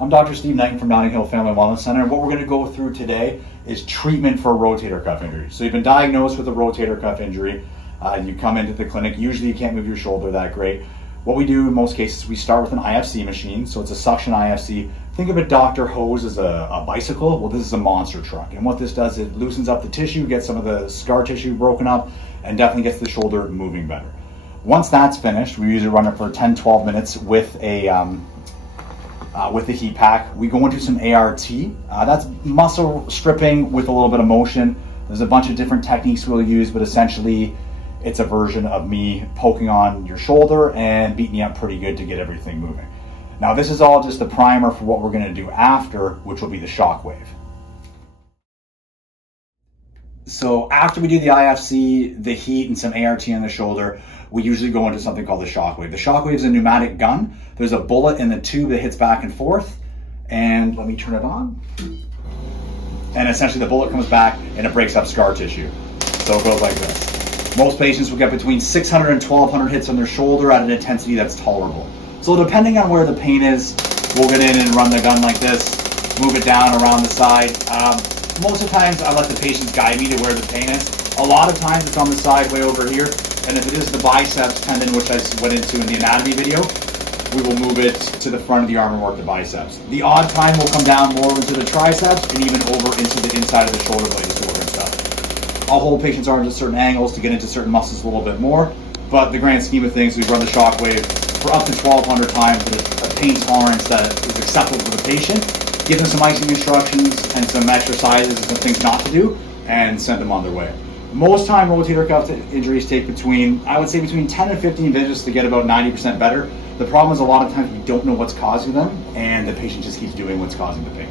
I'm Dr. Steve Knighton from Notting Hill Family Wellness Center, and what we're going to go through today is treatment for rotator cuff injury. So you've been diagnosed with a rotator cuff injury. You come into the clinic. Usually you can't move your shoulder that great. What we do in most cases, we start with an IFC machine. So it's a suction IFC. Think of a doctor hose as a bicycle. Well, this is a monster truck. And what this does, it loosens up the tissue, gets some of the scar tissue broken up, and definitely gets the shoulder moving better. Once that's finished, we usually run it for 10-12 minutes with the heat pack. We go into some ART. That's muscle stripping with a little bit of motion. There's a bunch of different techniques we'll use, but essentially it's a version of me poking on your shoulder and beating you up pretty good to get everything moving. Now this is all just the primer for what we're going to do after, which will be the Shockwave. So after we do the IFC, the heat, and some ART on the shoulder, we usually go into something called the Shockwave. The Shockwave is a pneumatic gun. There's a bullet in the tube that hits back and forth. And let me turn it on. And essentially the bullet comes back and it breaks up scar tissue. So it goes like this. Most patients will get between 600 and 1200 hits on their shoulder at an intensity that's tolerable. So depending on where the pain is, we'll get in and run the gun like this, move it down around the side. Most of the times I let the patient guide me to where the pain is. A lot of times it's on the side way over here. And if it is the biceps tendon, which I went into in the anatomy video, we will move it to the front of the arm and work the biceps. The odd time will come down more into the triceps and even over into the inside of the shoulder blades to work and stuff. I'll hold patients' arms at certain angles to get into certain muscles a little bit more, but the grand scheme of things, we run the Shockwave for up to 1200 times with a pain tolerance that is acceptable for the patient, give them some icing instructions and some exercises and some things not to do, and send them on their way. Most time rotator cuff injuries take I would say between 10 and 15 visits to get about 90% better. The problem is a lot of times we don't know what's causing them and the patient just keeps doing what's causing the pain.